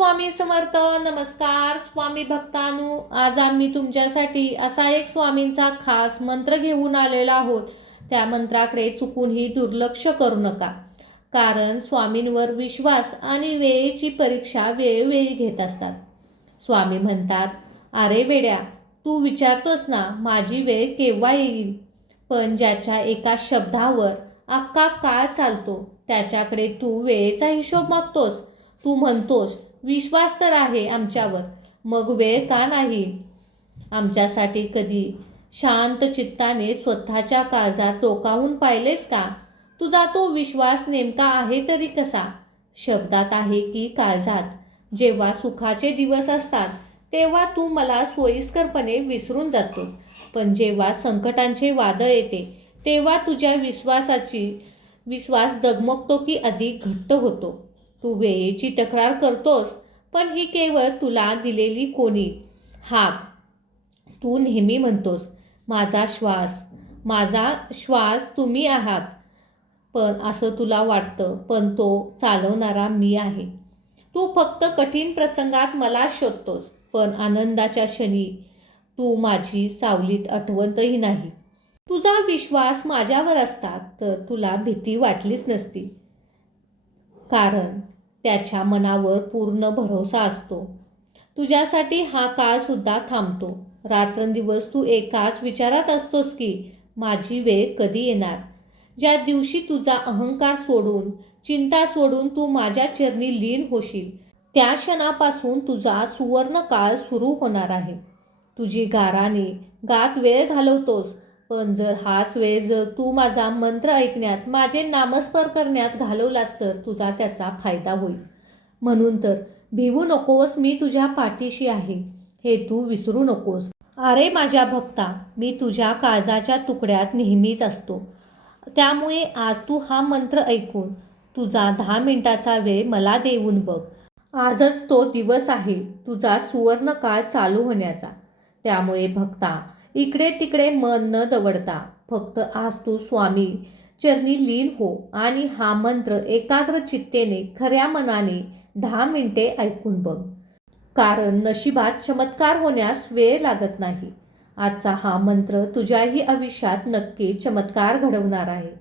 स्वामी समर्थ. नमस्कार स्वामी भक्तांनो, आज आम्ही तुमच्यासाठी असा एक स्वामींचा खास मंत्र घेऊन आलेलो आहोत. त्या मंत्राकडे चुकूनही दुर्लक्ष करू नका, कारण स्वामींवर विश्वास आणि वेळेची परीक्षा वेळोवेळी घेत असतात. स्वामी म्हणतात, अरे वेड्या, तू विचारतोस ना माझी वेळ केव्हा येईल, पण ज्याच्या एका शब्दावर अख्खा काळ चालतो त्याच्याकडे तू वेळेचा हिशोब मागतोस. तू म्हणतोस विश्वास तर आहे आमच्यावर, मग वेळ का नाही? आमच्यासाठी कधी शांत चित्ताने स्वतःच्या काळजात डोकावून पाहिलेस का? तुझा तो विश्वास नेमका आहे तरी कसा? शब्दात आहे की काळजात? जेव्हा सुखाचे दिवस असतात तेव्हा तू मला सोयीस्करपणे विसरून जातोस, पण जेव्हा संकटांचे वादळ येते तेव्हा तुझ्या विश्वास डगमगतो की अधिक घट्ट होतो. तू वेळेची तक्रार करतोस, पण ही केवळ तुला दिलेली कोणी हाक. तू नेहमी म्हणतोस माझा श्वास तुम्ही आहात, पण असं तुला वाटतं, पण तो चालवणारा मी आहे. तू फक्त कठीण प्रसंगात मला शोधतोस, पण आनंदाच्या क्षणी तू माझी सावलीत आठवतही नाही. तुझा विश्वास माझ्यावर असता तर तुला भीती वाटलीच नसती, कारण त्याच्या मनावर पूर्ण भरोसा असतो. तुझ्यासाठी हा काळसुद्धा थांबतो. रात्रंदिवस तू एकाच विचारात असतोस की माझी वेळ कधी येणार. ज्या दिवशी तुझा अहंकार सोडून, चिंता सोडून तू माझ्या चरणी लीन होशील, त्या क्षणापासून तुझा सुवर्ण काळ सुरू होणार आहे. तुझी गात वेळ घालवतोस, पण हाच वेळ जर तू माझा मंत्र ऐकण्यात, माझे नामस्मरण करण्यात घालवलास तर तुझा त्याचा फायदा होईल. म्हणून तर भिवू नकोस, मी तुझ्या पाठीशी आहे हे तू विसरू नकोस. अरे माझ्या भक्ता, मी तुझ्या काळजाच्या तुकड्यात नेहमीच असतो. त्यामुळे आज तू हा मंत्र ऐकून तुझा 10 मिनिटाचा वेळ मला देऊन बघ. आजच तो दिवस आहे तुझा सुवर्ण काळ चालू होण्याचा. त्यामुळे भक्ता, इकडे तिकडे मन न दवडता फक्त आज तू स्वामी चरणी लीन हो आणि हा मंत्र एकाग्र चित्तेने, खऱ्या मनाने 10 मिनिटे ऐकून बघ. कारण नशिबात चमत्कार होण्यास वेळ लागत नाही. आजचा हा मंत्र तुझ्याही आयुष्यात नक्की चमत्कार घडवणार आहे.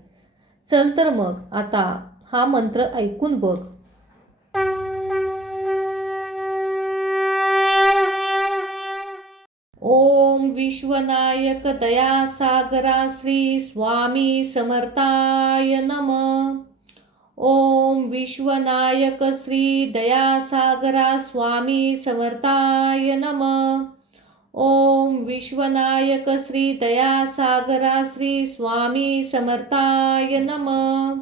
चल तर मग आता हा मंत्र ऐकून बघ. ओम विश्वनायक दयासागरा श्री स्वामी समर्थाय नमः. ओम विश्वनायक श्री दयासागरा स्वामी समर्थाय नमः. ओम विश्वनायक श्री दयासागरा श्री स्वामी समर्थाय नमः.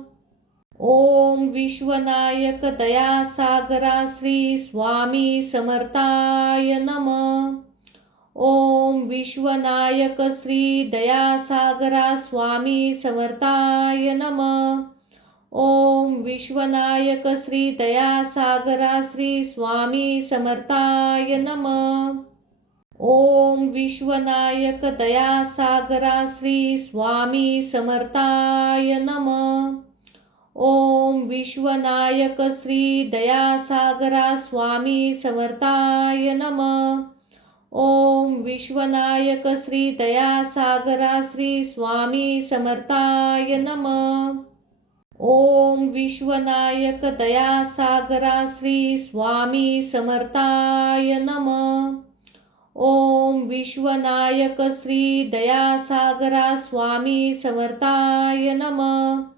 ओम विश्वनायक दयासागरा श्री स्वामी समर्थाय नमः. ओम विश्वनायक श्री दयासागरा स्वामी समर्थाय नमः. ओम विश्वनायक श्री दयासागरा श्री स्वामी समर्थाय नमः. ओम विश्वनायक दयासागरा श्री स्वामी समर्थाय नमः. ओम विश्वनायक श्री दयासागरा स्वामी समर्थाय नमः. ओम विश्वनायक श्री दयासागरा श्री स्वामी समर्थाय नमः. ओम विश्वनायक दयासागरा श्री स्वामी समर्थाय नमः. ओम विश्वनायक श्री दयासागरा स्वामी समर्थाय नमः.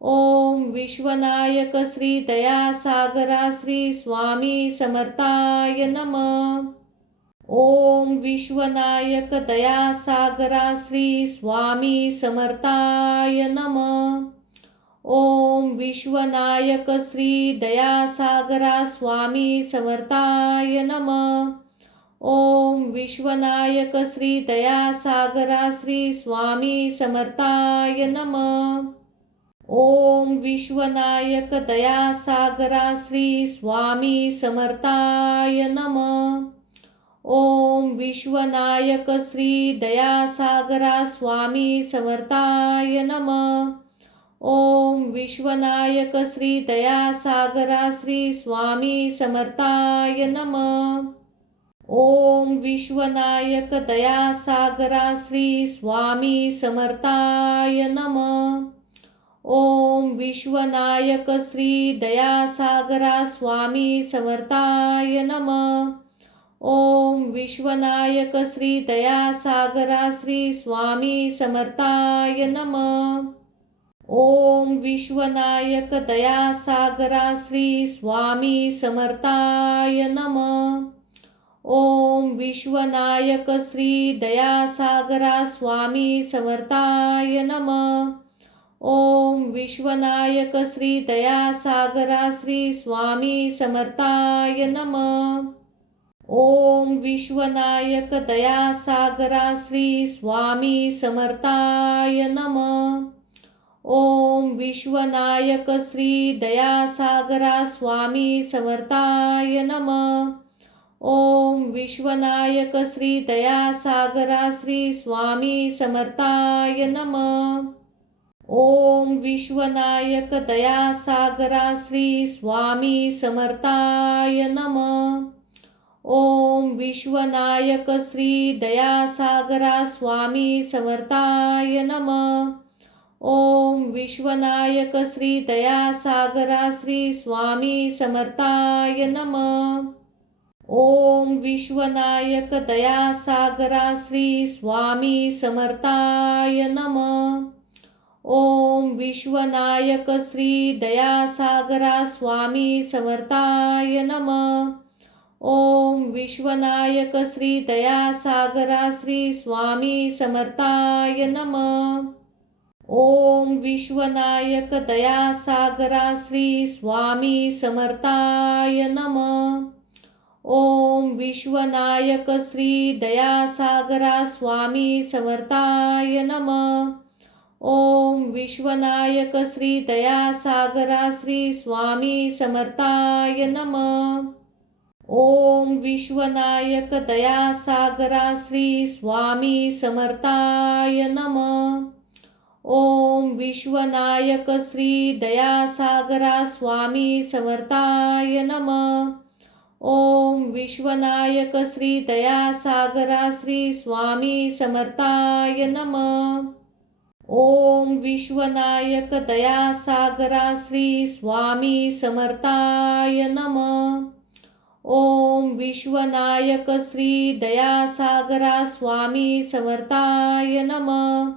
ओम विश्वनायक श्री दयासागरा श्री स्वामी समर्थाय नमः. ओम विश्वनायक दयासागरा श्री स्वामी समर्थाय नमः. ओम विश्वनायक श्री दयासागरा स्वामी समर्थाय नमः. ओम विश्वनायक श्री दयासागरा श्री स्वामी समर्थाय नमः. ओम विश्वनायक दयासागरा श्री स्वामी समर्थाय नमः. ओम विश्वनायक श्री दयासागरा स्वामी समर्थाय नमः. ओम विश्वनायक श्री दयासागरा श्री स्वामी समर्थाय नमः. ओम विश्वनायक दयासागरा श्री स्वामी समर्थाय नमः. ओम विश्वनायक श्री दयासागरा स्वामी समर्थाय नमः. ओम विश्वनायक श्री दयासागरा श्री स्वामी समर्थाय नमः. ओम विश्वनायक दयासागरा श्री स्वामी समर्थाय नमः. ओम विश्वनायक श्री दयासागरा स्वामी समर्थाय नमः. ओम विश्वनायक श्री दयासागरा श्री स्वामी समर्थाय नमः. ओम विश्वनायक दयासागरा श्री स्वामी समर्थाय नमः. ओम विश्वनायक श्री दयासागरा स्वामी समर्थाय नमः. ओम विश्वनायक श्री दयासागरा श्री स्वामी समर्थाय नमः. ओम विश्वनायक दयासागरा श्री स्वामी समर्थाय नमः. ओम विश्वनायक श्री दयासागरा स्वामी समर्थाय नमः. ओम विश्वनायक श्री दयासागरा श्री स्वामी समर्थाय नमः. ओम विश्वनायक दयासागरा श्री स्वामी समर्थाय नमः. ओम विश्वनायक श्री दयासागरा स्वामी समर्थाय नमः. ओम विश्वनायक श्री दयासागरा श्री स्वामी समर्थाय नमः. ओम विश्वनायक दयासागरा श्री स्वामी समर्थाय नमः. ओम विश्वनायक श्री दयासागरा स्वामी समर्थाय नमः. ओम विश्वनायक श्री दयासागरा श्री स्वामी समर्थाय नमः. ओम विश्वनायक दयासागरा श्री स्वामी समर्थाय नमः. ओम विश्वनायक श्री दयासागरा स्वामी समर्थाय नमः. ओम विश्वनायक श्री दयासागरा श्री स्वामी समर्थाय नमः. ओम विश्वनायक दयासागरा श्री स्वामी समर्थाय नमः. ओम विश्वनायक श्री दयासागरा स्वामी समर्थाय नमः.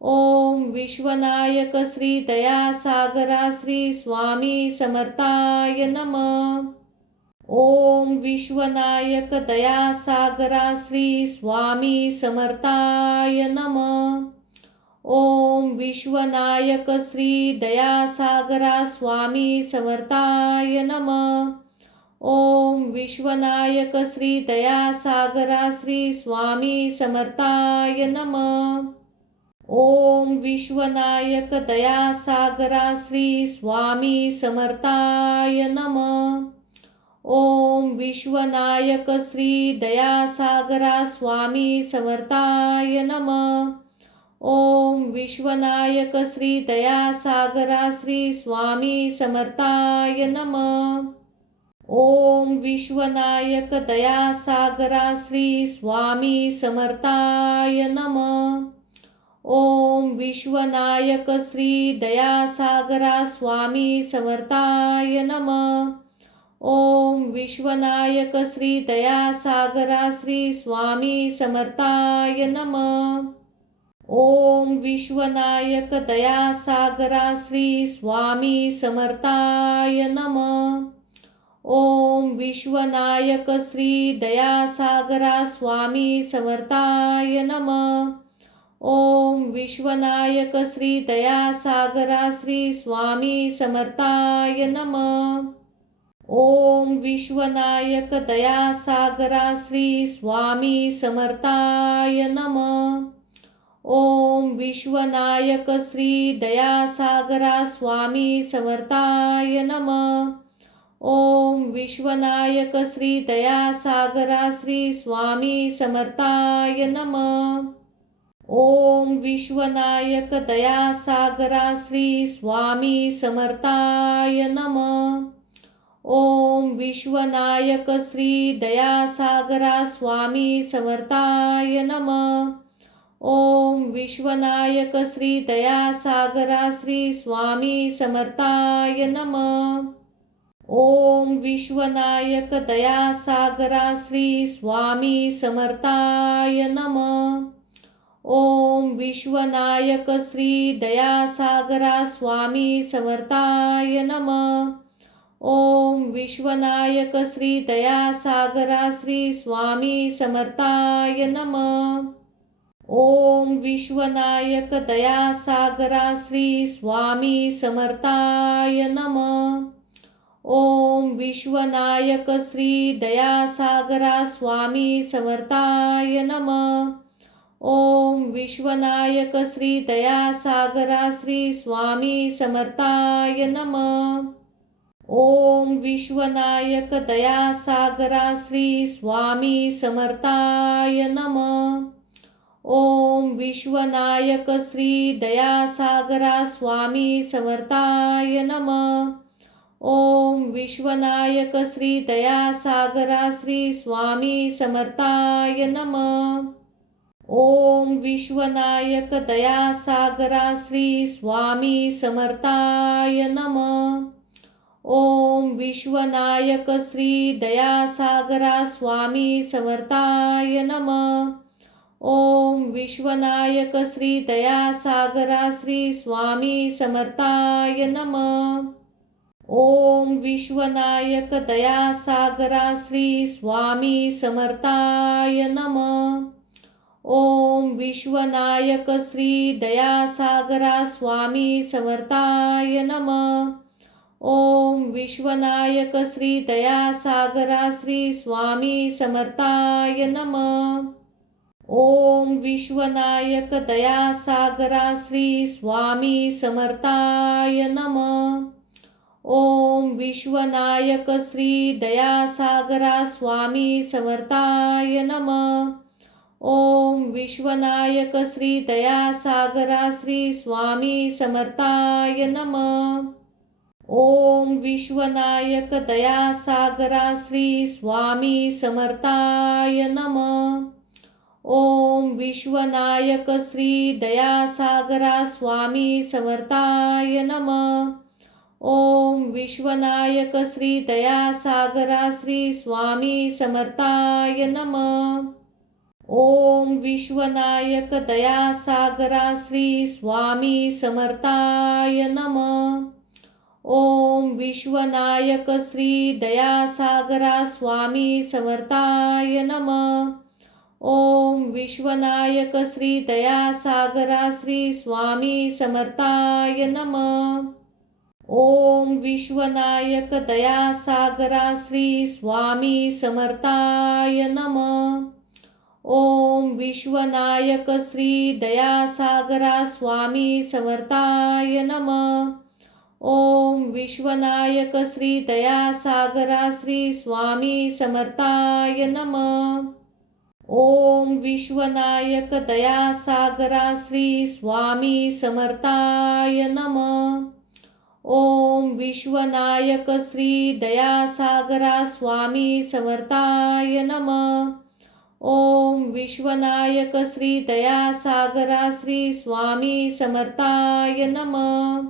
ओम विश्वनायक श्री दयासागरा श्री स्वामी समर्थाय नमः. ओम विश्वनायक दयासागरा श्री स्वामी समर्थाय नमः. ओम विश्वनायक श्री दयासागरा स्वामी समर्थाय नमः. ओम विश्वनायक श्री दयासागरा श्री स्वामी समर्थाय नमः. ओम विश्वनायक दयासागरा श्री स्वामी समर्थाय नमः. ओम विश्वनायक श्री दयासागरा स्वामी समर्थाय नमः. ओम विश्वनायक श्री दयासागरा श्री स्वामी समर्थाय नमः. ओम विश्वनायक दयासागरा श्री स्वामी समर्थाय नमः. ओम विश्वनायक श्री दयासागरा स्वामी समर्थाय नमः. ओम विश्वनायक श्री दयासागरा श्री स्वामी समर्थाय नमः. ओम विश्वनायक दयासागरा श्री स्वामी समर्थाय नमः. ओम विश्वनायक श्री दयासागरा स्वामी समर्थाय नमः. ओम विश्वनायक श्री दयासागरा श्री स्वामी समर्थाय नमः. ओम विश्वनायक दयासागरा श्री स्वामी समर्थाय नमः. ओम विश्वनायक श्री दयासागरा स्वामी समर्थाय नमः. ओम विश्वनायक श्री दयासागरा श्री स्वामी समर्थाय नमः. ओम विश्वनायक दयासागरा श्री स्वामी समर्थाय नमः. ओम विश्वनायक श्री दयासागरा स्वामी समर्थाय नमः. ओम विश्वनायक श्री दयासागरा श्री स्वामी समर्थाय नमः. ओम विश्वनायक दयासागरा श्री स्वामी समर्थाय नमः. ओम विश्वनायक श्री दयासागरा स्वामी समर्थाय नमः. ओम विश्वनायक श्री दयासागरा श्री स्वामी समर्थाय नमः. ओम विश्वनायक दयासागरा श्री स्वामी समर्थाय नमः. ओम विश्वनायक श्री दयासागरा स्वामी समर्थाय नमः. ओम विश्वनायक श्री दयासागरा श्री स्वामी समर्थाय नमः. ओम विश्वनायक दयासागरा श्री स्वामी समर्थाय नमः. ओम विश्वनायक श्री दयासागरा स्वामी समर्थाय नमः. ओम विश्वनायक श्री दयासागरा श्री स्वामी समर्थाय नमः. ओम विश्वनायक दयासागरा श्री स्वामी समर्थाय नमः. ओम विश्वनायक श्री दयासागरा स्वामी समर्थाय नमः. ओम विश्वनायक श्री दयासागरा श्री स्वामी समर्थाय नमः. ओम विश्वनायक दयासागरा श्री स्वामी समर्थाय नमः. ओम विश्वनायक श्री दयासागरा स्वामी समर्थाय नमः. ओम विश्वनायक श्री दयासागरा श्री स्वामी समर्थाय नमः. ओम विश्वनायक दयासागरा श्री स्वामी समर्थाय नमः. ओम विश्वनायक श्री दयासागरा स्वामी समर्थाय नमः. ओम विश्वनायक श्री दयासागरा श्री स्वामी समर्थाय नमः. ओम विश्वनायक दयासागरा श्री स्वामी समर्थाय नमः. ओम विश्वनायक श्री दयासागरा स्वामी समर्थाय नमः. ओम विश्वनायक श्री दयासागरा श्री स्वामी समर्थाय नमः. ओम विश्वनायक दयासागरा श्री स्वामी समर्थाय नमः. ओम विश्वनायक श्री दयासागरा स्वामी समर्थाय नमः. ओम विश्वनायक श्री दयासागरा श्री स्वामी समर्थाय नमः. ओम विश्वनायक दयासागरा श्री स्वामी समर्थाय नमः. ओम विश्वनायक श्री दयासागरा स्वामी समर्थाय नमः. ओम विश्वनायक श्री दयासागरा श्री स्वामी समर्थाय नमः. ओम विश्वनायक दयासागरा श्री स्वामी समर्थाय नमः. ओम विश्वनायक श्री दयासागरा स्वामी समर्थाय नमः. ओम विश्वनायक श्री दयासागरा श्री स्वामी समर्थाय नमः.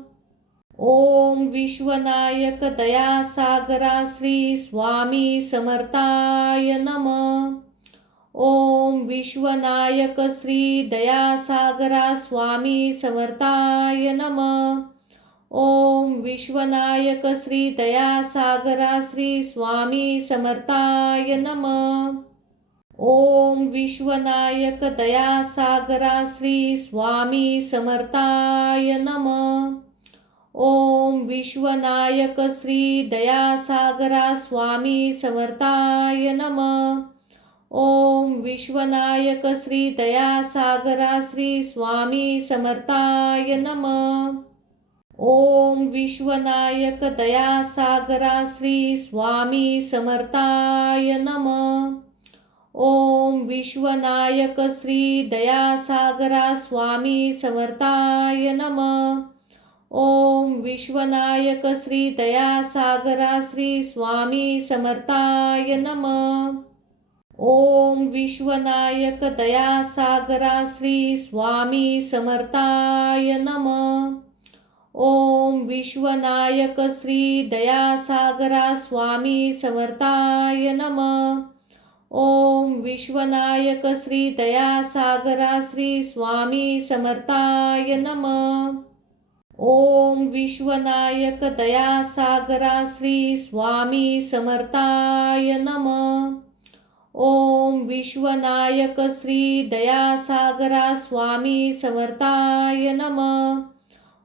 ओम विश्वनायक दयासागरा श्री स्वामी समर्थाय नमः. ओम विश्वनायक श्री दयासागरा स्वामी समर्थाय नमः. ओम विश्वनायक श्री दयासागरा श्री स्वामी समर्थाय नमः. ओम विश्वनायक दयासागरा श्री स्वामी समर्थाय नमः. ओम विश्वनायक श्री दयासागरा स्वामी समर्थाय नमः. ओम विश्वनायक श्री दयासागरा श्री स्वामी समर्थाय नमः. ओम विश्वनायक दयासागरा श्री स्वामी समर्थाय नमः. ओम विश्वनायक श्री दयासागरा स्वामी समर्थाय नमः. ओम विश्वनायक श्री दयासागरा श्री स्वामी समर्थाय नमः. ओम विश्वनायक दयासागरा श्री स्वामी समर्थाय नमः. ओम विश्वनायक श्री दयासागरा स्वामी समर्थाय नमः. ओम विश्वनायक श्री दयासागरा श्री स्वामी समर्थाय नमः. ओम विश्वनायक दयासागरा श्री स्वामी समर्थाय नमः. ओम विश्वनायक श्री दयासागरा स्वामी समर्थाय नमः.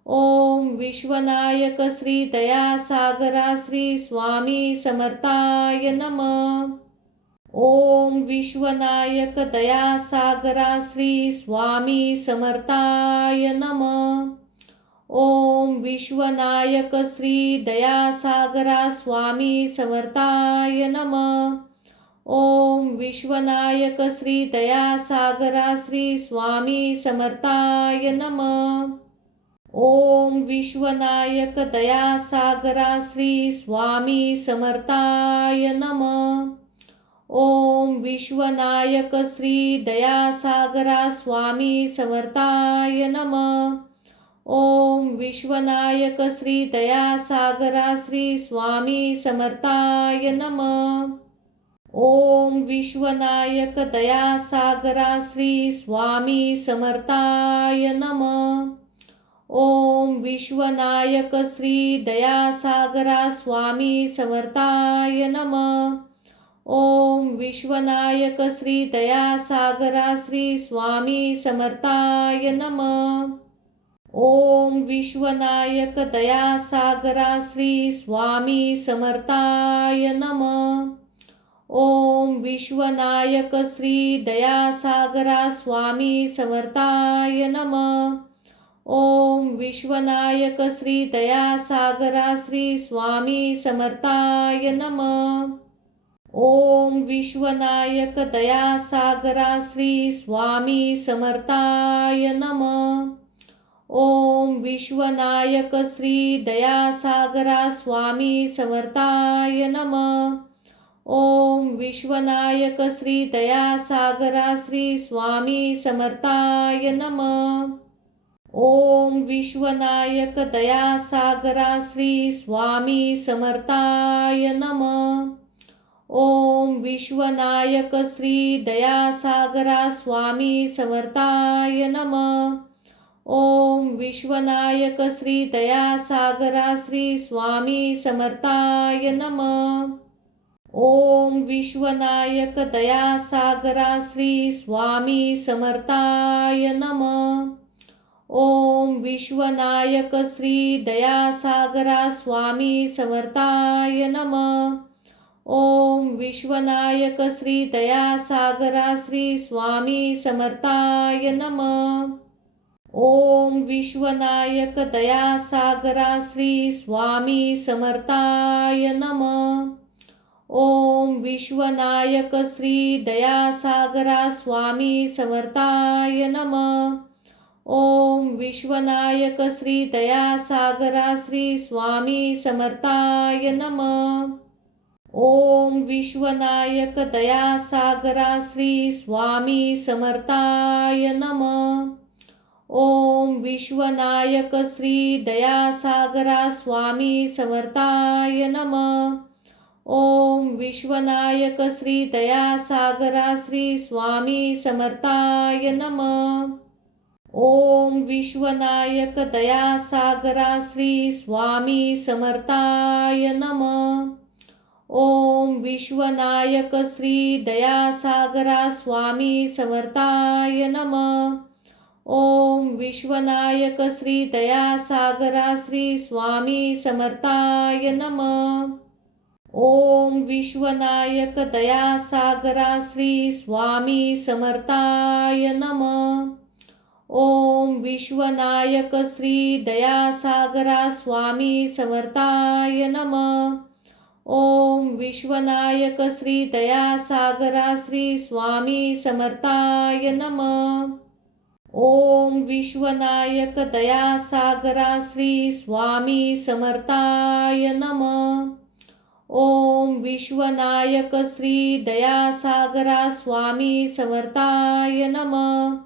ओम विश्वनायक श्री दयासागरा श्री स्वामी समर्थाय नमः. ओम विश्वनायक दयासागरा श्री स्वामी समर्थाय नमः. ओम विश्वनायक श्री दयासागरा स्वामी समर्थाय नमः. ओम विश्वनायक श्री दयासागरा श्री स्वामी समर्थाय नमः. ओम विश्वनायक दयासागरा श्री स्वामी समर्थाय नमः. ओम विश्वनायक श्री दयासागरा स्वामी समर्थाय नमः. ओम विश्वनायक श्री दयासागरा श्री स्वामी समर्थाय नमः. ओम विश्वनायक दयासागरा श्री स्वामी समर्थाय नमः. ओम विश्वनायक श्री दयासागरा स्वामी समर्थाय नमः. ओम विश्वनायक श्री दयासागरा श्री स्वामी समर्थाय नमः. ओम विश्वनायक दयासागरा श्री स्वामी समर्थाय नमः. ओम विश्वनायक श्री दयासागरा स्वामी समर्थाय नमः. ओम विश्वनायक श्री दयासागरा श्री स्वामी समर्थाय नमः. ओम विश्वनायक दयासागरा श्री स्वामी समर्थाय नमः. ओम विश्वनायक श्री दयासागरा स्वामी समर्थाय नमः. ओम विश्वनायक श्री दयासागरा श्री स्वामी समर्थाय नमः. ओम विश्वनायक दयासागरा श्री स्वामी समर्थाय नमः. ओम विश्वनायक श्री दयासागरा स्वामी समर्थाय नमः. ओम विश्वनायक श्री दयासागरा श्री स्वामी समर्थाय नमः. ओम विश्वनायक दयासागरा श्री स्वामी समर्थाय नमः. ओम विश्वनायक श्री दयासागरा स्वामी समर्थाय नमः. ओम विश्वनायक श्री दयासागरा श्री स्वामी समर्थाय नमः. ओम विश्वनायक दयासागरा श्री स्वामी समर्थाय नमः. ओम विश्वनायक श्री दयासागरा स्वामी समर्थाय नमः. ओम विश्वनायक श्री दयासागरा श्री स्वामी समर्थाय नमः. ओम विश्वनायक दयासागरा श्री स्वामी समर्थाय नमः. ओम विश्वनायक श्री दयासागरा स्वामी समर्थाय नमः. ओम विश्वनायक श्री दयासागरा श्री स्वामी समर्थाय नमः. ओम विश्वनायक दयासागरा श्री स्वामी समर्थाय नमः. ओम विश्वनायक श्री दयासागरा स्वामी समर्थाय नमः. ओम विश्वनायक श्री दयासागरा श्री स्वामी समर्थाय नमः. ओम विश्वनायक दयासागरा श्री स्वामी समर्थाय नमः. ओम विश्वनायक श्री दयासागरा स्वामी समर्थाय नमः. ओम विश्वनायक श्री दयासागरा श्री स्वामी समर्थाय नमः. ओम विश्वनायक दयासागरा श्री स्वामी समर्थाय नमः. ओम विश्वनायक श्री दयासागरा स्वामी समर्थाय नमः.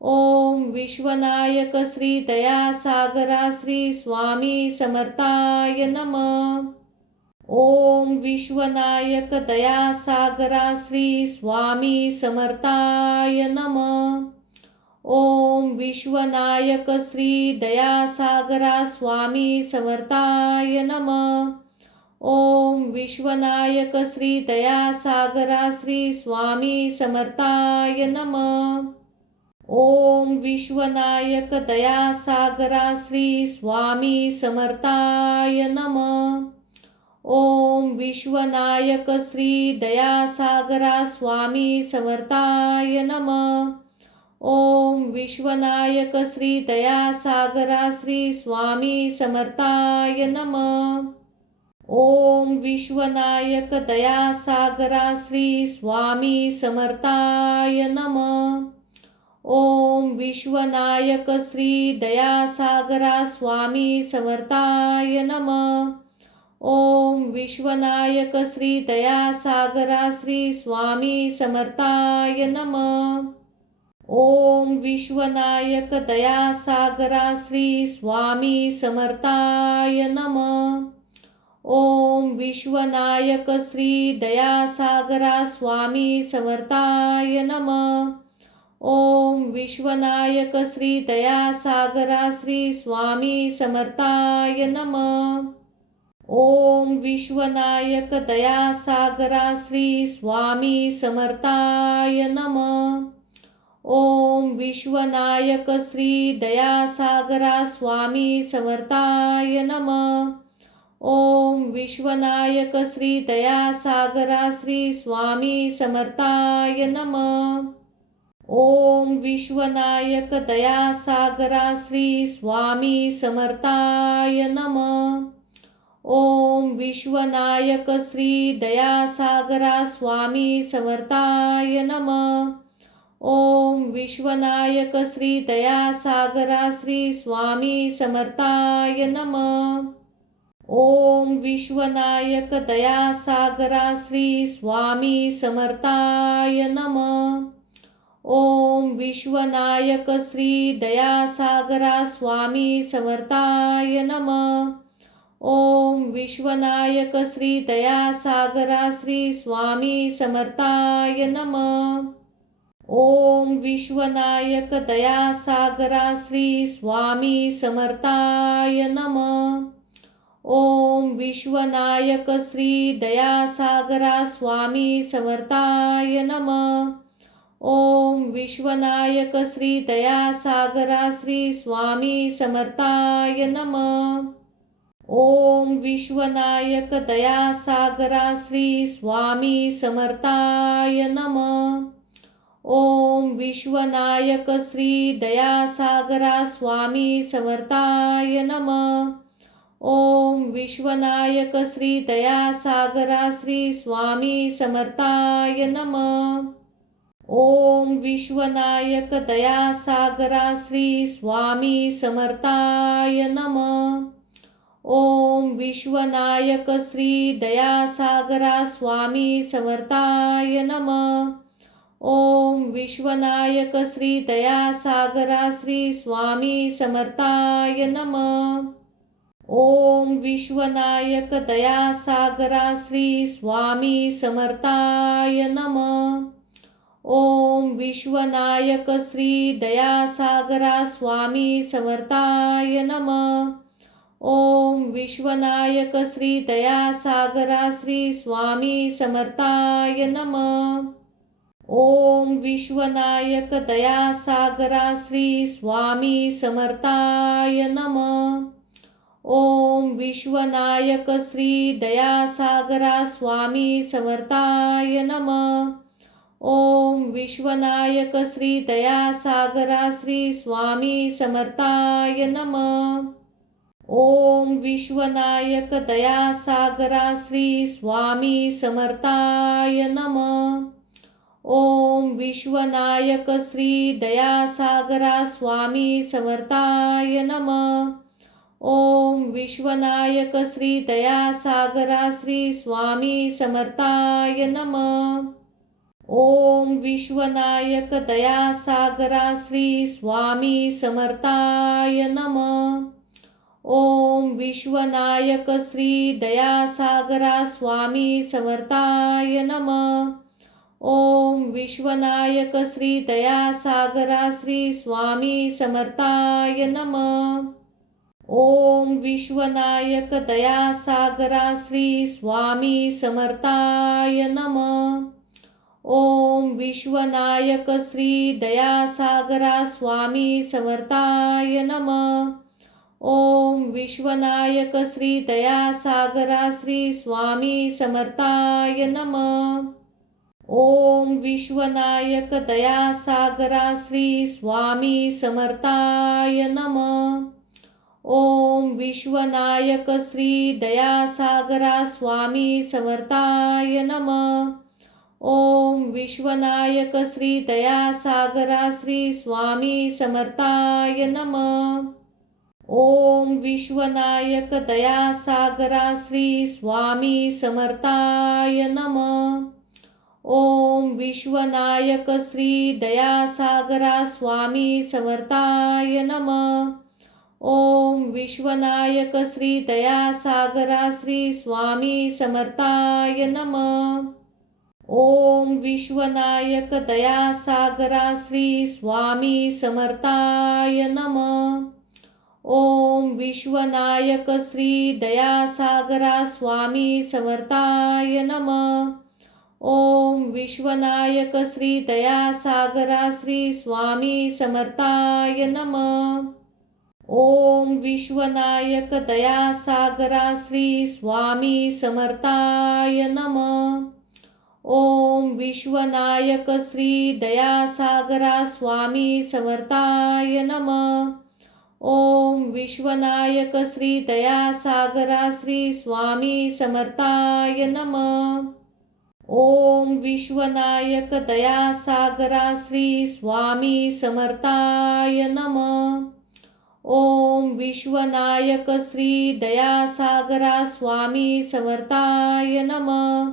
ओम विश्वनायक श्री दयासागरा श्री स्वामी समर्थाय नमः. ओम विश्वनायक दयासागरा श्री स्वामी समर्थाय नमः. ओम विश्वनायक श्री दयासागरा स्वामी समर्थाय नमः. ओम विश्वनायक श्री दयासागरा श्री स्वामी समर्थाय नमः. ओम विश्वनायक दयासागरा श्री स्वामी समर्थाय नमः. ओम विश्वनायक श्री दयासागरा स्वामी समर्थाय नमः. ओम विश्वनायक श्री दयासागरा श्री स्वामी समर्थाय नमः. ओम विश्वनायक दयासागरा श्री स्वामी समर्थाय नमः. ओम विश्वनायक श्री दयासागरा स्वामी समर्थाय नमः. ओम विश्वनायक श्री दयासागरा श्री स्वामी समर्थाय नमः. ओम विश्वनायक दयासागरा श्री स्वामी समर्थाय नमः. ओम विश्वनायक श्री दयासागरा स्वामी समर्थाय नमः. ओम विश्वनायक श्री दयासागरा श्री स्वामी समर्थाय नमः. ओम विश्वनायक दयासागरा श्री स्वामी समर्थाय नमः. ओम विश्वनायक श्री दयासागरा स्वामी समर्थाय नमः. ओम विश्वनायक श्री दयासागरा श्री स्वामी समर्थाय नमः. ओम विश्वनायक दयासागरा श्री स्वामी समर्थाय नमः. ओम विश्वनायक श्री दयासागरा स्वामी समर्थाय नमः. ओम विश्वनायक श्री दयासागरा श्री स्वामी समर्थाय नमः. ओम विश्वनायक दयासागरा श्री स्वामी समर्थाय नमः. ओम विश्वनायक श्री दयासागरा स्वामी समर्थाय नमः. ओम विश्वनायक श्री दयासागरा श्री स्वामी समर्थाय नमः. ओम विश्वनायक दयासागरा श्री स्वामी समर्थाय नमः. ओम विश्वनायक श्री दयासागरा स्वामी समर्थाय नमः. ओम विश्वनायक श्री दयासागरा श्री स्वामी समर्थाय नमः. ओम विश्वनायक दयासागरा श्री स्वामी समर्थाय नमः. ओम विश्वनायक श्री दयासागरा स्वामी समर्थाय नमः. ओम विश्वनायक श्री दयासागरा श्री स्वामी समर्थाय नमः. ओम विश्वनायक दयासागरा श्री स्वामी समर्थाय नमः. ओम विश्वनायक श्री दयासागरा स्वामी समर्थाय नमः. ओम विश्वनायक श्री दयासागरा श्री स्वामी समर्थाय नमः. ओम विश्वनायक दयासागरा श्री स्वामी समर्थाय नमः. ओम विश्वनायक श्री दयासागरा स्वामी समर्थाय नमः. ओम विश्वनायक श्री दयासागरा श्री स्वामी समर्थाय नमः. ओम विश्वनायक दयासागरा श्री स्वामी समर्थाय नमः. ओम विश्वनायक श्री दयासागरा स्वामी समर्थाय नमः. ओम विश्वनायक श्री दयासागरा श्री स्वामी समर्थाय नमः. ओम विश्वनायक दयासागरा श्री स्वामी समर्थाय नमः. ओम विश्वनायक श्री दयासागरा स्वामी समर्थाय नमः. ओम विश्वनायक श्री दयासागरा श्री स्वामी समर्थाय नमः. ओम विश्वनायक दयासागरा श्री स्वामी समर्थाय नमः. ओम विश्वनायक श्री दयासागरा स्वामी समर्थाय नमः. ओम विश्वनायक श्री दयासागरा श्री स्वामी समर्थाय नमः. ओम विश्वनायक दयासागरा श्री स्वामी समर्थाय नमः. ओम विश्वनायक श्री दयासागरा स्वामी समर्थाय नमः. ओम विश्वनायक श्री दयासागरा श्री स्वामी समर्थाय नमः. ओम विश्वनायक दयासागरा श्री स्वामी समर्थाय नमः. ओम विश्वनायक श्री दयासागरा स्वामी समर्थाय नमः. ओम विश्वनायक श्री दयासागरा श्री स्वामी समर्थाय नमः. ओम विश्वनायक दयासागरा श्री स्वामी समर्थाय नमः. ओम विश्वनायक श्री दयासागरा स्वामी समर्थाय नमः. ओम विश्वनायक श्री दयासागरा श्री स्वामी समर्थाय नमः. ओम विश्वनायक दयासागरा श्री स्वामी समर्थाय नमः. ओम विश्वनायक श्री दयासागरा स्वामी समर्थाय नमः. ओम विश्वनायक श्री दयासागरा श्री स्वामी समर्थाय नमः. ओम विश्वनायक दयासागरा श्री स्वामी समर्थाय नमः. ओम विश्वनायक श्री दयासागरा स्वामी समर्थाय नमः. ओम विश्वनायक श्री दयासागरा श्री स्वामी समर्थाय नमः. ओम विश्वनायक दयासागरा श्री स्वामी समर्थाय नमः. ओम विश्वनायक श्री दयासागरा स्वामी समर्थाय नमः.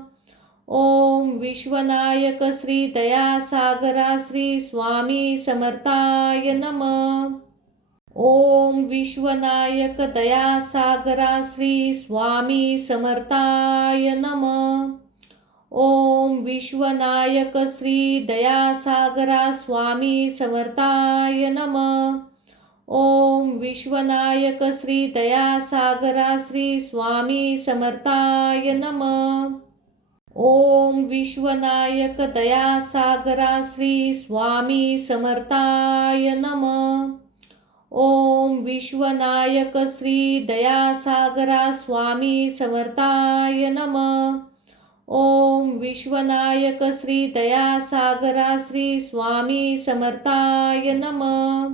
ओम विश्वनायक श्री दयासागरा श्री स्वामी समर्थाय नमः. ओम विश्वनायक दयासागरा श्री स्वामी समर्थाय नमः. ओम विश्वनायक श्री दयासागरा स्वामी समर्थाय नमः. ओम विश्वनायक श्री दयासागरा श्री स्वामी समर्थाय नमः. ओम विश्वनायक दयासागरा श्री स्वामी समर्थाय नमः. ओम विश्वनायक श्री दयासागरा स्वामी समर्थाय नमः. ओम विश्वनायक श्री दयासागरा श्री स्वामी समर्थाय नमः.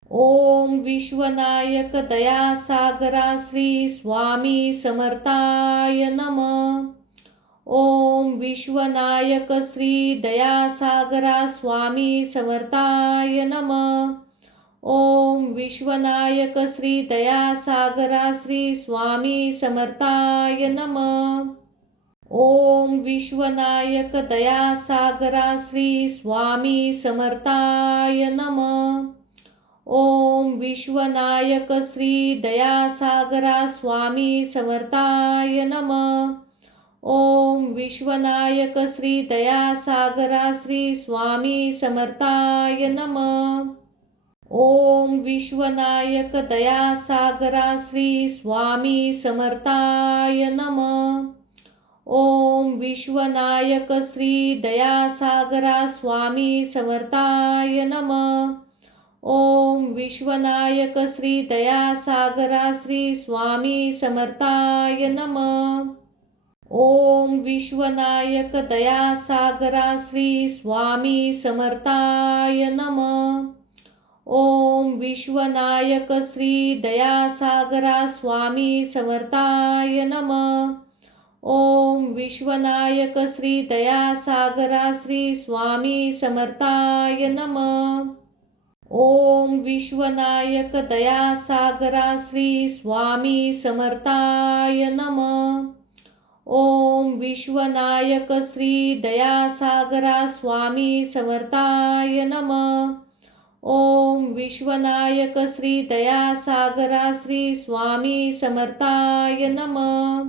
ओम विश्वनायक दयासागरा श्री स्वामी समर्थाय नमः. ओम विश्वनायक श्री दयासागरा स्वामी समर्थाय नमः. ओम विश्वनायक श्री दयासागरा श्री स्वामी समर्थाय नमः. ओम विश्वनायक दयासागरा श्री स्वामी समर्थाय नमः. ओम विश्वनायक श्री दयासागरा स्वामी समर्थाय नमः. ओम विश्वनायक श्री दयासागरा श्री स्वामी समर्थाय नमः. ओम विश्वनायक दयासागरा श्री स्वामी समर्थाय नमः. ओम विश्वनायक श्री दयासागरा स्वामी समर्थाय नमः. ओम विश्वनायक श्री दयासागरा श्री स्वामी समर्थाय नमः. ओम विश्वनायक दयासागरा श्री स्वामी समर्थाय नमः. ओम विश्वनायक श्री दयासागरा स्वामी समर्थाय नमः. ओम विश्वनायक श्री दयासागरा श्री स्वामी समर्थाय नमः. ओम विश्वनायक दयासागरा श्री स्वामी समर्थाय नमः. ओम विश्वनायक श्री दयासागरा स्वामी समर्थाय नमः. ओम विश्वनायक श्री दयासागरा श्री स्वामी समर्थाय नमः.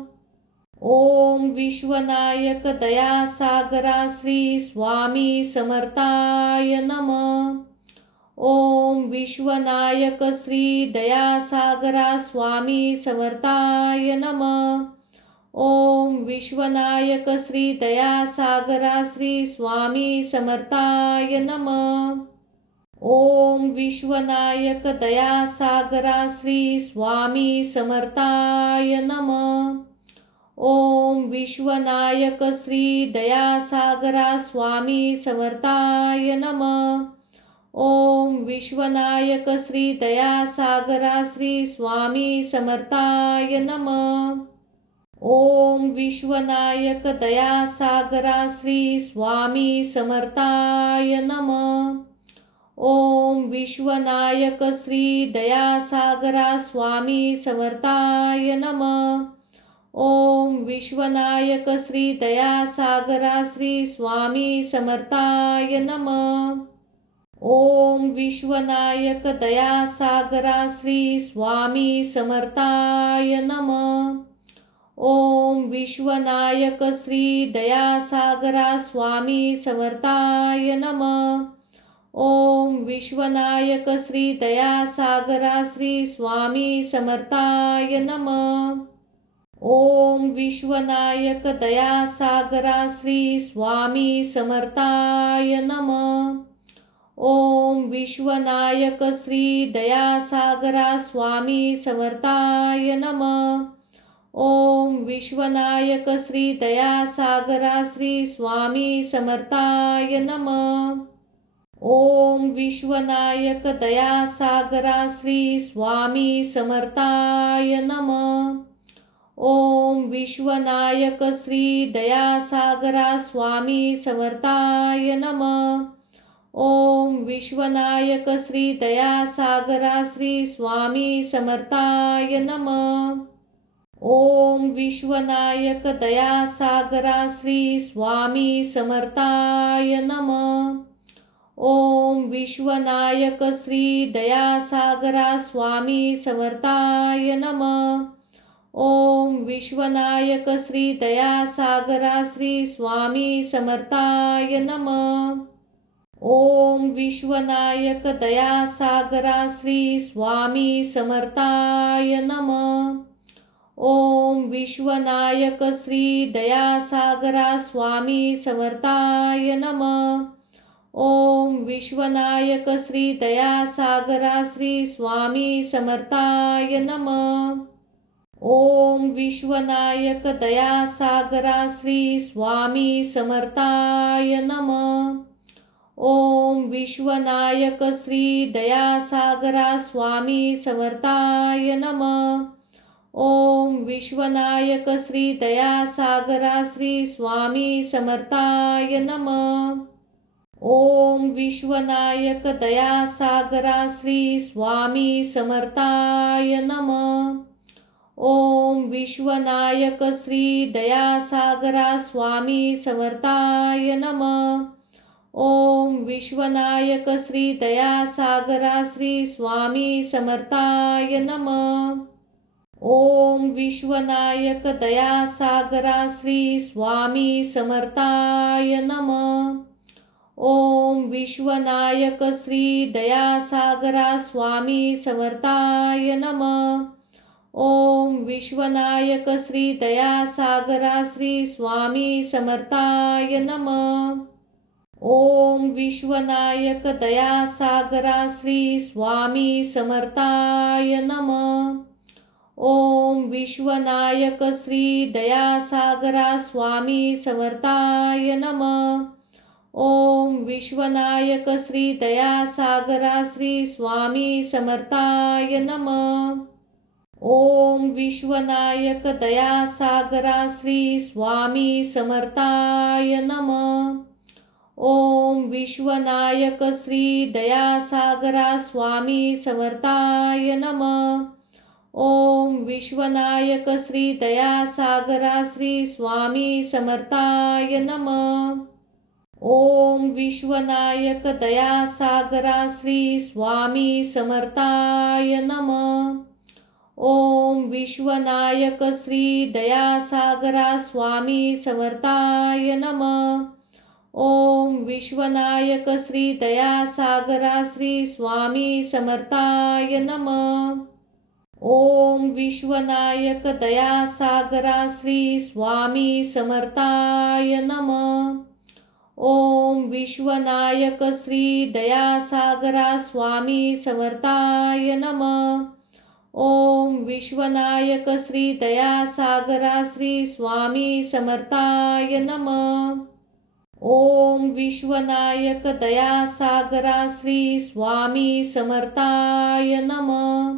ओम विश्वनायक दयासागरा श्री स्वामी समर्थाय नमः. ओम विश्वनायक श्री दयासागरा स्वामी समर्थाय नमः. ओम विश्वनायक श्री दयासागरा श्री स्वामी समर्थाय नमः. ओम विश्वनायक दयासागरा श्री स्वामी समर्थाय नमः. ओम विश्वनायक श्री दयासागरा स्वामी समर्थाय नमः. ओम विश्वनायक श्री दयासागरा श्री स्वामी समर्थाय नमः. ओम विश्वनायक दयासागरा श्री स्वामी समर्थाय नमः. ओम विश्वनायक श्री दयासागरा स्वामी समर्थाय नमः. ओम विश्वनायक श्री दयासागरा श्री स्वामी समर्थाय नमः. ओम विश्वनायक दयासागरा श्री स्वामी समर्थाय नमः. ओम विश्वनायक श्री दयासागरा स्वामी समर्थाय नमः. ओम विश्वनायक श्री दयासागरा श्री स्वामी समर्थाय नमः. ओम विश्वनायक दयासागरा श्री स्वामी समर्थाय नमः. ओम विश्वनायक श्री दयासागरा स्वामी समर्थाय नमः. ओम विश्वनायक श्री दयासागरा श्री स्वामी समर्थाय नमः. ओम विश्वनायक दयासागरा श्री स्वामी समर्थाय नमः. ओम विश्वनायक श्री दयासागरा स्वामी समर्थाय नमः. ओम विश्वनायक श्री दयासागरा श्री स्वामी समर्थाय नमः. ओम विश्वनायक दयासागरा श्री स्वामी समर्थाय नमः. ओम विश्वनायक श्री दयासागरा स्वामी समर्थाय नमः. ओम विश्वनायक श्री दयासागरा श्री स्वामी समर्थाय नमः. ओम विश्वनायक दयासागरा श्री स्वामी समर्थाय नमः. ओम विश्वनायक श्री दयासागरा स्वामी समर्थाय नमः. ओम विश्वनायक श्री दयासागरा श्री स्वामी समर्थाय नमः. ओम विश्वनायक दयासागरा श्री स्वामी समर्थाय नमः. ओम विश्वनायक श्री दयासागरा स्वामी समर्थाय नमः. ओम विश्वनायक श्री दयासागरा श्री स्वामी समर्थाय नमः. ओम विश्वनायक दयासागरा श्री स्वामी समर्थाय नमः. ओम विश्वनायक श्री दयासागरा स्वामी समर्थाय नमः. ओम विश्वनायक श्री दयासागरा श्री स्वामी समर्थाय नमः. ओम विश्वनायक दयासागरा श्री स्वामी समर्थाय नमः. ओम विश्वनायक श्री दयासागरा स्वामी समर्थाय नमः. ओम विश्वनायक श्री दयासागरा श्री स्वामी समर्थाय नमः. ओम विश्वनायक दयासागरा श्री स्वामी समर्थाय नमः. ओम विश्वनायक श्री दयासागरा स्वामी समर्थाय नमः. ओम विश्वनायक श्री दयासागरा श्री स्वामी समर्थाय नमः. ओम विश्वनायक दयासागरा श्री स्वामी समर्थाय नमः. ओम विश्वनायक श्री दयासागरा स्वामी समर्थाय नमः. ओम विश्वनायक श्री दयासागरा श्री स्वामी समर्थाय नमः. ओम विश्वनायक दयासागरा श्री स्वामी समर्थाय नमः. ओम विश्वनायक श्री दयासागरा स्वामी समर्थाय नमः. ओम विश्वनायक श्री दयासागरा श्री स्वामी समर्थाय नमः. ओम विश्वनायक दयासागरा श्री स्वामी समर्थाय नमः. ओम विश्वनायक श्री दयासागरा स्वामी समर्थाय नमः. ओम विश्वनायक श्री दयासागरा श्री स्वामी समर्थाय नमः. ओम विश्वनायक दयासागरा श्री स्वामी समर्थाय नमः.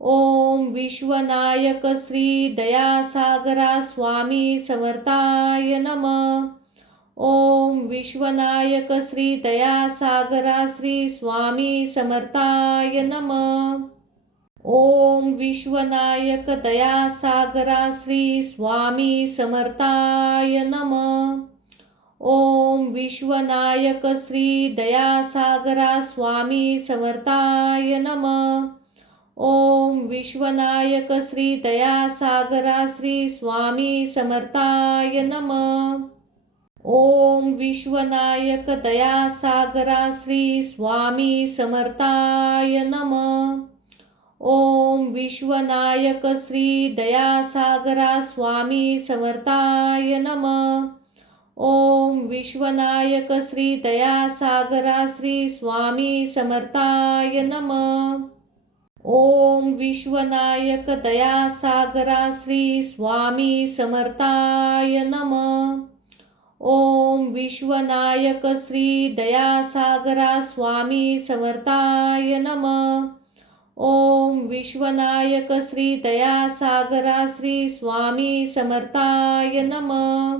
ओम विश्वनायक श्री दयासागरा स्वामी समर्थाय नमः. ओम विश्वनायक श्री दयासागरा श्री स्वामी समर्थाय नमः. ओम विश्वनायक दयासागरा श्री स्वामी समर्थाय नमः. ओम विश्वनायक श्री दयासागरा स्वामी समर्थाय नमः. ओम विश्वनायक श्री दयासागरा श्री स्वामी समर्थाय नमः. ओम विश्वनायक दयासागरा श्री स्वामी समर्थाय नमः. ओम विश्वनायक श्री दयासागरा स्वामी समर्थाय नमः. ओम विश्वनायक श्री दयासागरा श्री स्वामी समर्थाय नमः. ओम विश्वनायक दयासागरा श्री स्वामी समर्थाय नमः. ओम विश्वनायक श्री दयासागरा स्वामी समर्थाय नमः. ओम विश्वनायक श्री दयासागरा श्री स्वामी समर्थाय नमः.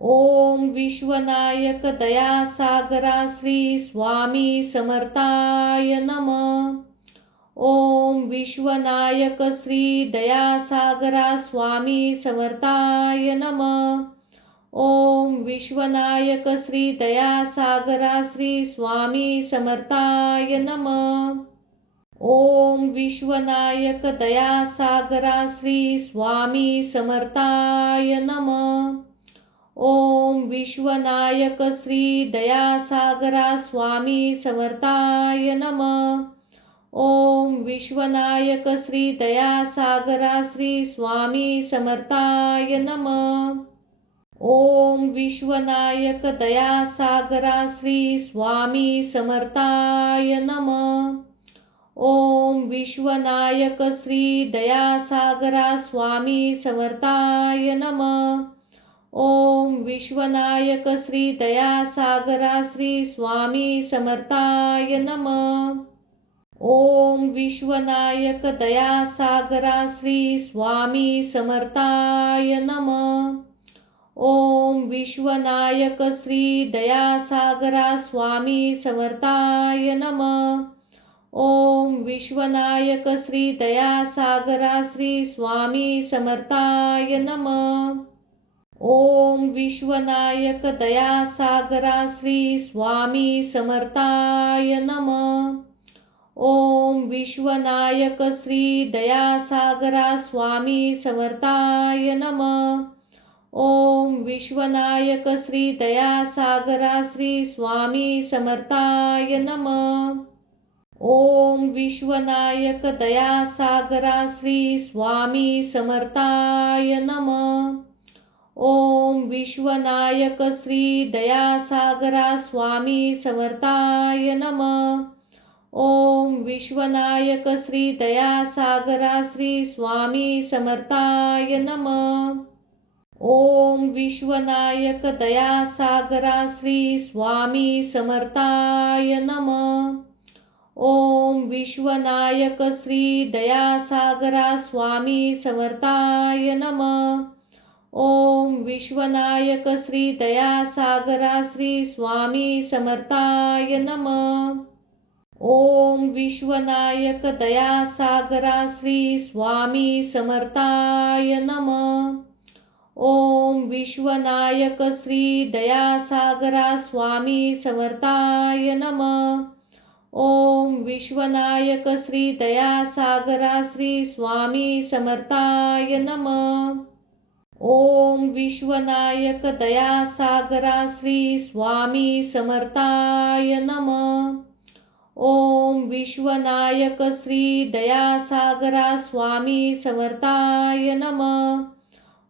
ओम विश्वनायक दयासागरा श्री स्वामी समर्थाय नमः. ओम विश्वनायक श्री दयासागरा स्वामी समर्थाय नमः. ओम विश्वनायक श्री दयासागरा श्री स्वामी समर्थाय नमः. ओम विश्वनायक दयासागरा श्री स्वामी समर्थाय नमः. ओम विश्वनायक श्री दयासागरा स्वामी समर्थाय नमः. ओम विश्वनायक श्री दयासागरा श्री स्वामी समर्थाय नमः. ओम विश्वनायक दयासागरा श्री स्वामी समर्थाय नमः. ओम विश्वनायक श्री दयासागरा स्वामी समर्थाय नमः. ओम विश्वनायक श्री दयासागरा श्री स्वामी समर्थाय नमः. ओम विश्वनायक दयासागरा श्री स्वामी समर्थाय नमः. ओम विश्वनायक श्री दयासागरा स्वामी समर्थाय नमः. ओम विश्वनायक श्री दयासागरा श्री स्वामी समर्थाय नमः. ओम विश्वनायक दयासागरा श्री स्वामी समर्थाय नमः. ओम विश्वनायक श्री दयासागरा स्वामी समर्थाय नमः. ओम विश्वनायक श्री दयासागरा श्री स्वामी समर्थाय नमः. ओम विश्वनायक दयासागरा श्री स्वामी समर्थाय नमः. ओम विश्वनायक श्री दयासागरा स्वामी समर्थाय नमः. ओम विश्वनायक श्री दयासागरा श्री स्वामी समर्थाय नमः. ओम विश्वनायक दयासागरा श्री स्वामी समर्थाय नमः. ओम विश्वनायक श्री दयासागरा स्वामी समर्थाय नमः. ओम विश्वनायक श्री दयासागरा श्री स्वामी समर्थाय नमः. ओम विश्वनायक दयासागरा श्री स्वामी समर्थाय नमः. ओम विश्वनायक श्री दयासागरा स्वामी समर्थाय नमः. ओम विश्वनायक श्री दयासागरा श्री स्वामी समर्थाय नमः. ओम विश्वनायक दयासागरा श्री स्वामी समर्थाय नमः. ओम विश्वनायक श्री दयासागरा स्वामी समर्थाय नमः.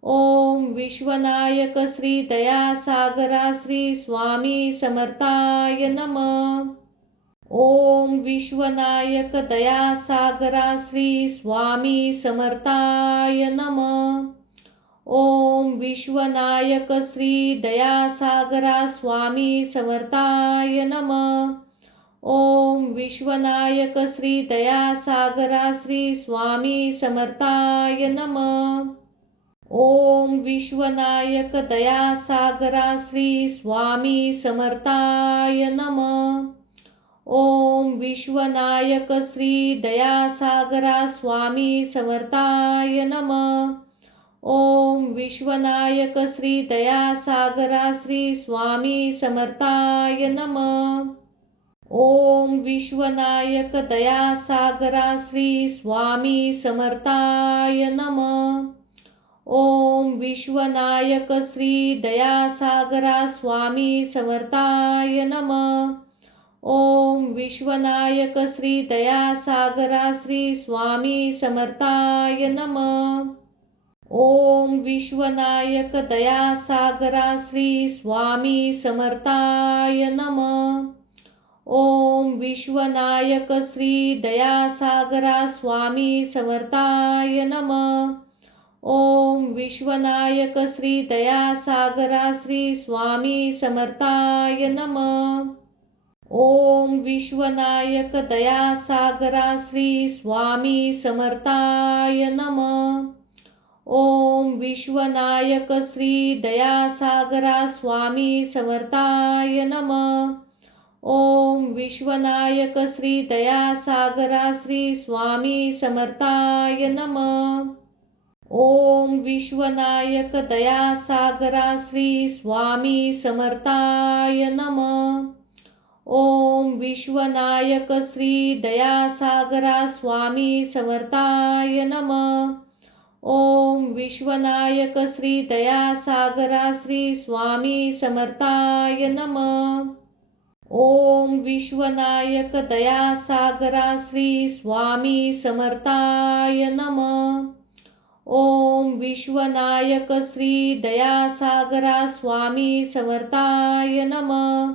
ओम विश्वनायक श्री दयासागरा श्री स्वामी समर्थाय नमः. ओम विश्वनायक दयासागरा श्री स्वामी समर्थाय नमः. ओम विश्वनायक श्री दयासागरा स्वामी समर्थाय नमः. ओम विश्वनायक श्री दयासागरा श्री स्वामी समर्थाय नमः. ओम विश्वनायक दयासागरा श्री स्वामी समर्थाय नमः. ओम विश्वनायक श्री दयासागरा स्वामी समर्थाय नमः. ओम विश्वनायक श्री दयासागरा श्री स्वामी समर्थाय नमः. ओम विश्वनायक दयासागरा श्री स्वामी समर्थाय नमः. ओम विश्वनायक श्री दयासागरा स्वामी समर्थाय नमः. ओम विश्वनायक श्री दयासागरा श्री स्वामी समर्थाय नमः. ओम विश्वनायक दयासागरा श्री स्वामी समर्थाय नमः. ओम विश्वनायक श्री दयासागरा स्वामी समर्थाय नमः. ओम विश्वनायक श्री दयासागरा श्री स्वामी समर्थाय नमः. ओम विश्वनायक दयासागरा श्री स्वामी समर्थाय नमः. ओम विश्वनायक श्री दयासागरा स्वामी समर्थाय नमः. ओम विश्वनायक श्री दयासागरा श्री स्वामी समर्थाय नमः. ओम विश्वनायक दयासागरा श्री स्वामी समर्थाय नमः. ओम विश्वनायक श्री दयासागरा स्वामी समर्थाय नमः. ओम विश्वनायक श्री दयासागरा श्री स्वामी समर्थाय नमः. ओम विश्वनायक दयासागरा श्री स्वामी समर्थाय नमः. ओम विश्वनायक श्री दयासागरा स्वामी समर्थाय नमः.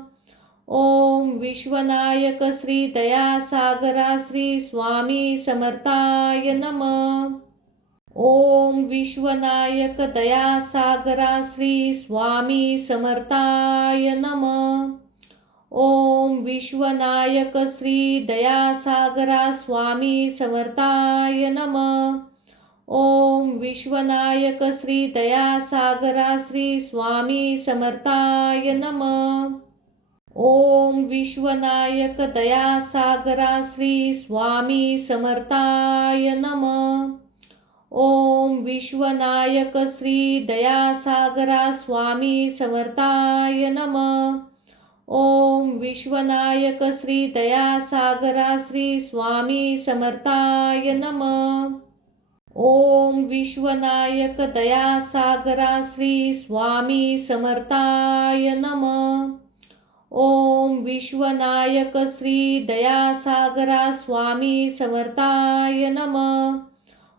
ओम विश्वनायक श्री दयासागरा श्री स्वामी समर्थाय नमः. ओम विश्वनायक दयासागरा श्री स्वामी समर्थाय नमः. ओम विश्वनायक श्री दयासागरा स्वामी समर्थाय नमः. ओम विश्वनायक श्री दयासागरा श्री स्वामी समर्थाय नमः. ओम विश्वनायक दयासागरा श्री स्वामी समर्थाय नमः. ओम विश्वनायक श्री दयासागरा स्वामी समर्थाय नमः. ओम विश्वनायक श्री दयासागरा श्री स्वामी समर्थाय नमः. ओम विश्वनायक दयासागरा श्री स्वामी समर्थाय नमः. ओम विश्वनायक श्री दयासागरा स्वामी समर्थाय नमः.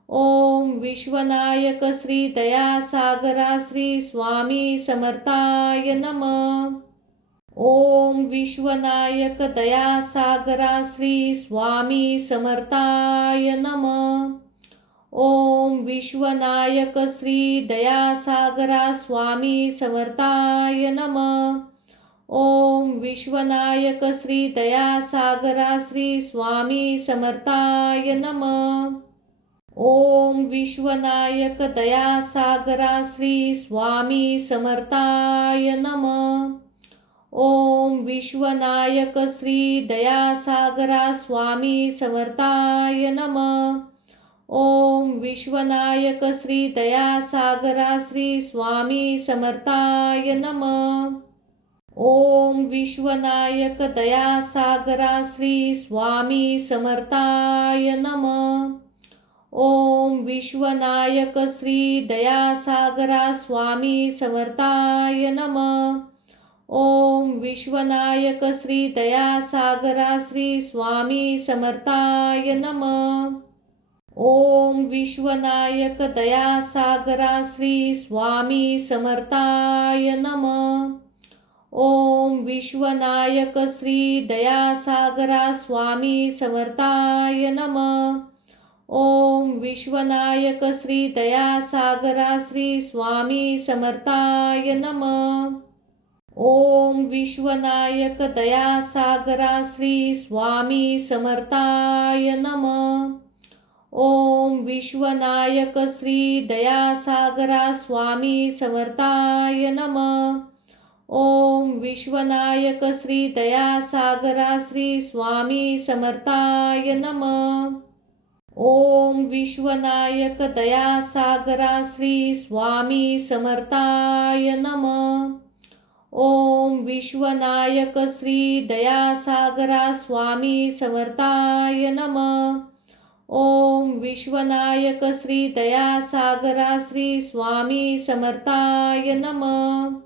ओम विश्वनायक श्री दयासागरा श्री स्वामी समर्थाय नमः. ओम विश्वनायक दयासागरा श्री स्वामी समर्थाय नमः. ओम विश्वनायक श्री दयासागरा स्वामी समर्थाय नमः. ओम विश्वनायक श्री दयासागरा श्री स्वामी समर्थाय नमः. ओम विश्वनायक दयासागरा श्री स्वामी समर्थाय नमः. ओम विश्वनायक श्री दयासागरा स्वामी समर्थाय नमः. ओम विश्वनायक श्री दयासागरा श्री स्वामी समर्थाय नमः. ओम विश्वनायक दयासागरा श्री स्वामी समर्थाय नमः. ओम विश्वनायक श्री दयासागरा स्वामी समर्थाय नमः. ओम विश्वनायक श्री दयासागरा श्री स्वामी समर्थाय नमः. ओम विश्वनायक दयासागरा श्री स्वामी समर्थाय नमः. ओम विश्वनायक श्री दयासागरा स्वामी समर्थाय नमः. ओम विश्वनायक श्री दयासागरा श्री स्वामी समर्थाय नमः. ओम विश्वनायक दयासागरा श्री स्वामी समर्थाय नमः. ओम विश्वनायक श्री दयासागरा स्वामी समर्थाय नमः. ओम विश्वनायक श्री दयासागरा स्वामी समर्थाय नमः. ओम विश्वनायक श्री दयासागरा स्वामी समर्थाय नमः. ओम विश्वनायक श्री दयासागरा स्वामी समर्थाय नमः. ओम विश्वनायक श्री दयासागरा स्वामी समर्थाय नमः. ओम विश्वनायक श्री दयासागरा स्वामी समर्थाय नमः. ओम विश्वनायक श्री दयासागरा श्री स्वामी समर्थाय नमः. ओम विश्वनायक दयासागरा श्री स्वामी समर्थाय नमः. ओम विश्वनायक श्री दयासागरा स्वामी समर्थाय नमः. ओम विश्वनायक श्री दयासागरा श्री स्वामी समर्थाय नमः.